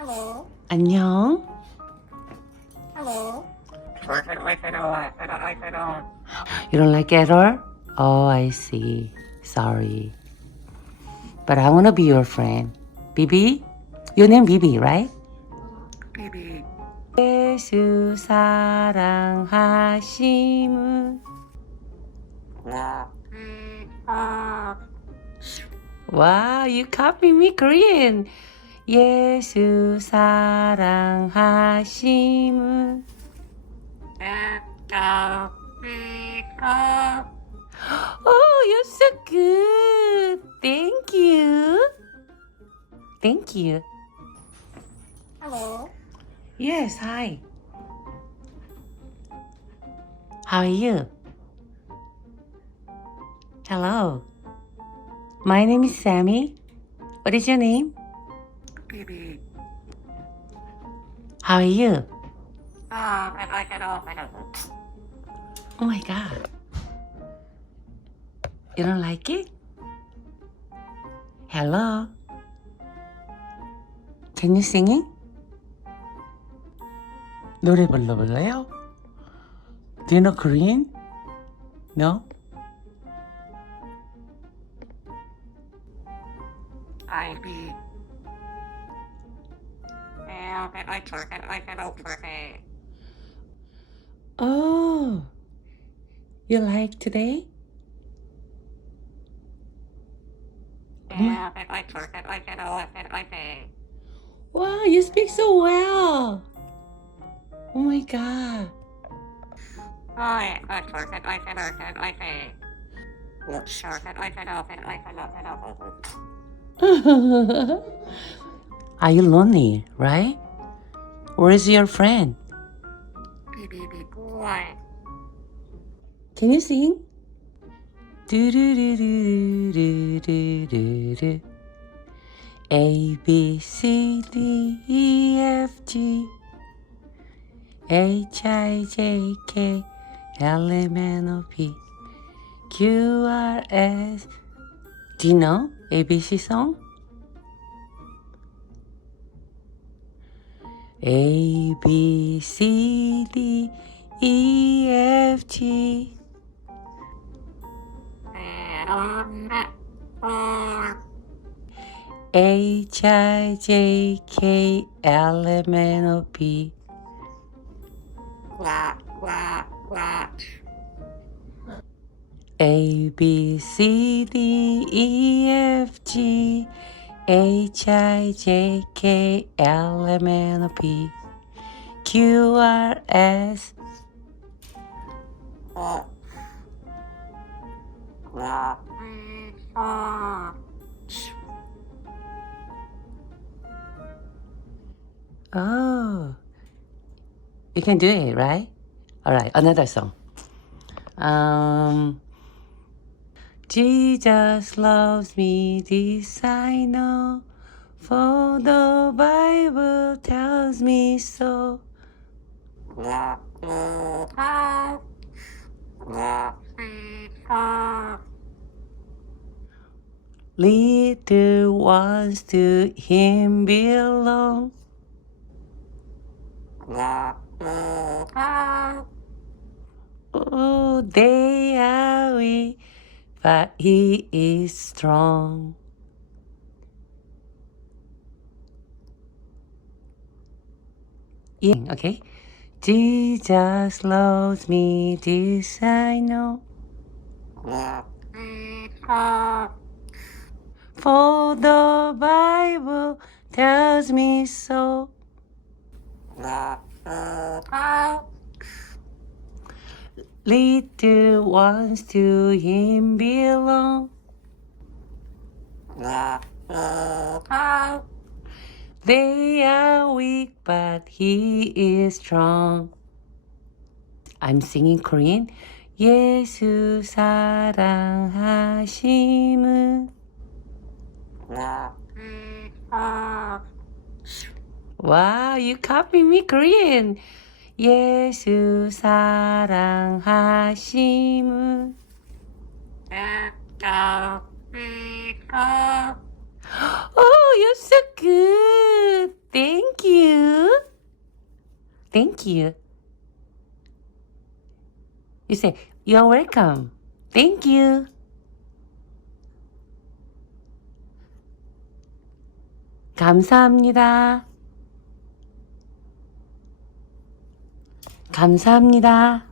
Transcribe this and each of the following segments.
Hello. 안녕. Hello. You don't like error? Oh, I see. Sorry. But I want to be your friend. Bibi? Your name Bibi, right? Baby. 예수 사랑하심은 Wow, you copy me Korean. 예수 사랑하심은 Oh, you're so good. Thank you. Thank you. Hello. Yes, hi. How are you? Hello. My name is Sammy. What is your name? Baby. How are you? I like it all. Oh my god. You don't like it? Hello. Can you sing it? 노래 불러볼래요? Do you know Korean? No? I be. I like it all. Oh. You like today? I like it all. Wow, you speak so well. Oh my god. I like it Are you lonely, right? Where's your friend? Baby boy. Can you sing? Do do do do do do do do. A B C D E F G H I J K L M N O P Q R S. Do you know ABC song? A B C D E F G H I J K L M N O P A B C D E F G H I J K L M N O P Q R S. Oh, you can do it, right? All right, another song. Jesus loves me, this I know, for the Bible tells me so. Little ones to him belong. Oh, they are weak, but he is strong. Yeah, okay. Jesus loves me, this I know. For the Bible tells me so. Little ones to him belong. They are weak, but he is strong. I'm singing Korean. 예수 사랑하심은 Wow, you copy me Korean. 예수 사랑하심은 Oh, you're so good. Thank Thank you. You say, you're welcome. Thank you. 감사합니다. 감사합니다.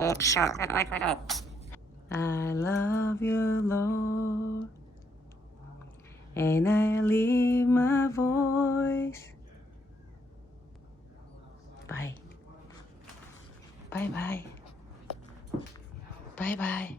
Eat short and I can open. I love you, Lord, and I leave my voice. Bye. Bye-bye. Bye-bye.